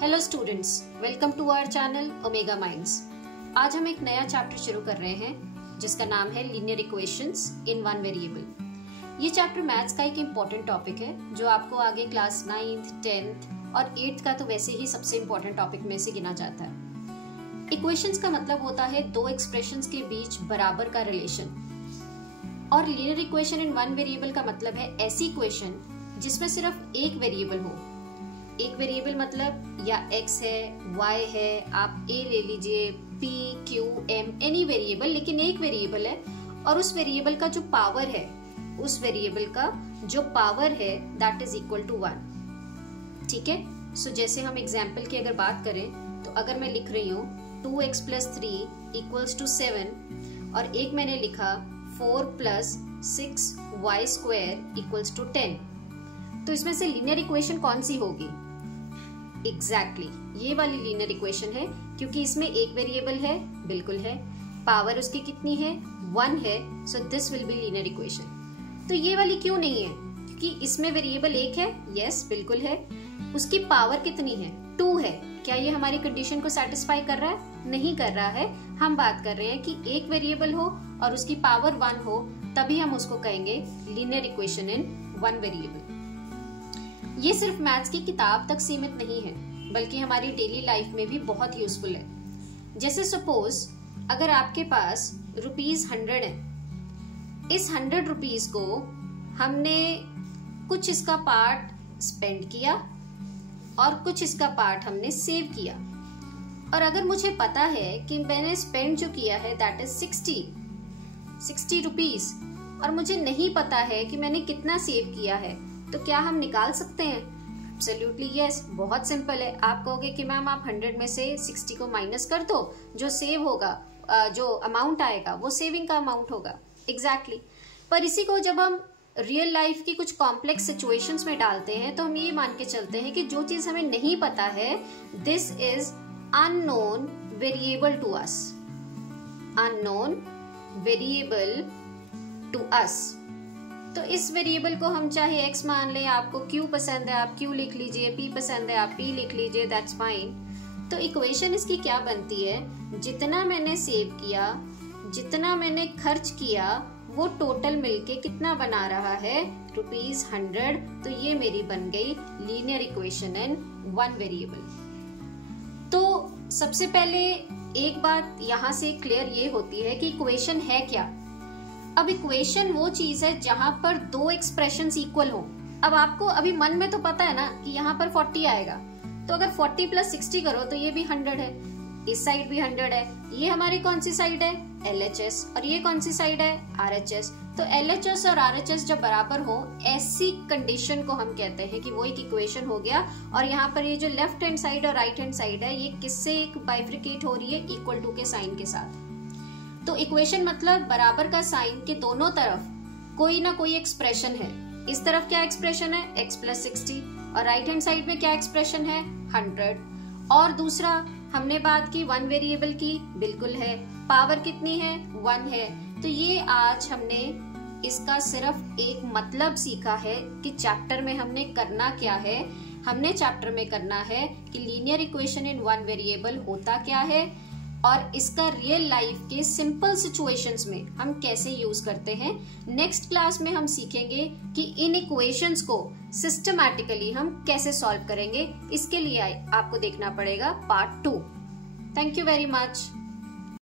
Hello students, welcome to our channel omega minds. आज हम एक नया चैप्टर शुरू कर रहे हैं जिसका नाम है linear equations in one variable. ये चैप्टर मैथ्स का एक इम्पॉर्टेंट टॉपिक है जो आपको आगे क्लास 9th, 10th और 8th का तो वैसे ही सबसे इम्पॉर्टेंट टॉपिक में से गिना जाता है। इक्वेशंस का मतलब होता है दो एक्सप्रेशंस के बीच बराबर का रिलेशन, और linear equation in one variable का मतलब है ऐसी इक्वेशन जिसमें सिर्फ एक वेरिएबल हो। एक वेरिएबल मतलब या x है, y है, आप a ले लीजिए, p, q, m, any variable, लेकिन एक वेरिएबल है और उस वेरिएबल का जो पावर है, उस वेरिएबल का जो पावर है दैट इज इक्वल टू 1। ठीक है, सो जैसे हम एग्जाम्पल की अगर बात करें तो अगर मैं लिख रही हूँ 2x + 3 इक्वल्स टू 7 और एक मैंने लिखा 4 + 6y² इक्वल्स टू 10, तो इसमें से लीनियर इक्वेशन कौन सी होगी? एग्जैक्टली ये वाली लीनियर इक्वेशन है, क्योंकि इसमें एक वेरिएबल है, बिल्कुल है, पावर उसकी कितनी है, 1 है, so this will be linear equation. तो ये वाली क्यों नहीं है? क्योंकि इसमें वेरिएबल एक है, यस बिल्कुल है, उसकी पावर कितनी है, 2 है। क्या ये हमारी कंडीशन को सेटिस्फाई कर रहा है? नहीं कर रहा है। हम बात कर रहे हैं कि एक वेरिएबल हो और उसकी पावर 1 हो, तभी हम उसको कहेंगे linear equation in one variable. ये सिर्फ मैथ्स की किताब तक सीमित नहीं है, बल्कि हमारी डेली लाइफ में भी बहुत यूजफुल है। जैसे सपोज अगर आपके पास ₹100 है, इस 100 रुपीज को हमने कुछ इसका पार्ट स्पेंड किया और कुछ इसका पार्ट हमने सेव किया, और अगर मुझे पता है कि मैंने स्पेंड जो किया है दैट इज 60 रुपीज और मुझे नहीं पता है कि मैंने कितना सेव किया है, तो क्या हम निकाल सकते हैं? एब्सोल्युटली यस, बहुत सिंपल है। आप कहोगे कि मैम आप 100 में से 60 को माइनस कर दो, जो सेव होगा, जो अमाउंट आएगा वो सेविंग का अमाउंट होगा। एग्जैक्टली पर इसी को जब हम रियल लाइफ की कुछ कॉम्प्लेक्स सिचुएशंस में डालते हैं तो हम ये मान के चलते हैं कि जो चीज हमें नहीं पता है, this is unknown variable to us, unknown variable to us. तो इस वेरिएबल को हम चाहे x मान लें, आपको q पसंद है आप q लिख लीजिए, p पसंद है आप p लिख लीजिए, दैट्स फाइन। तो इक्वेशन इसकी क्या बनती है, जितना मैंने सेव किया, जितना मैंने खर्च किया, वो टोटल मिलके कितना बना रहा है, ₹100। तो ये मेरी बन गई linear equation in one variable. तो सबसे पहले एक बात यहाँ से क्लियर ये होती है कि इक्वेशन है क्या। अब इक्वेशन वो चीज है जहां पर दो एक्सप्रेशंस इक्वल हो। अब आपको अभी मन में तो पता है ना कि यहाँ पर 40 आएगा, तो अगर 40 + 60 करो तो ये भी 100 है, इस साइड भी 100 है। ये हमारी कौन सी साइड है, LHS, और ये कौन सी साइड है, RHS। तो LHS और RHS जब बराबर हो, ऐसी कंडीशन को हम कहते हैं कि वो एक इक्वेशन हो गया। और यहाँ पर ये जो लेफ्ट हैंड साइड और राइट हैंड साइड है, ये किससे बाइफ्रिकेट हो रही है, इक्वल टू के साइन के साथ। तो इक्वेशन मतलब बराबर का साइन के दोनों तरफ कोई ना कोई एक्सप्रेशन है। इस तरफ क्या एक्सप्रेशन है, x + 60, और राइट हैंड साइड में क्या एक्सप्रेशन है, 100। और दूसरा हमने बात की वन वेरिएबल की, बिल्कुल है, पावर कितनी है, 1 है। तो ये आज हमने इसका सिर्फ एक मतलब सीखा है कि चैप्टर में हमने करना क्या है। हमने चैप्टर में करना है कि linear equation in one variable होता क्या है और इसका रियल लाइफ के सिंपल सिचुएशंस में हम कैसे यूज करते हैं। नेक्स्ट क्लास में हम सीखेंगे कि इन इक्वेशंस को सिस्टमैटिकली हम कैसे सॉल्व करेंगे। इसके लिए आपको देखना पड़ेगा part 2। Thank you very much.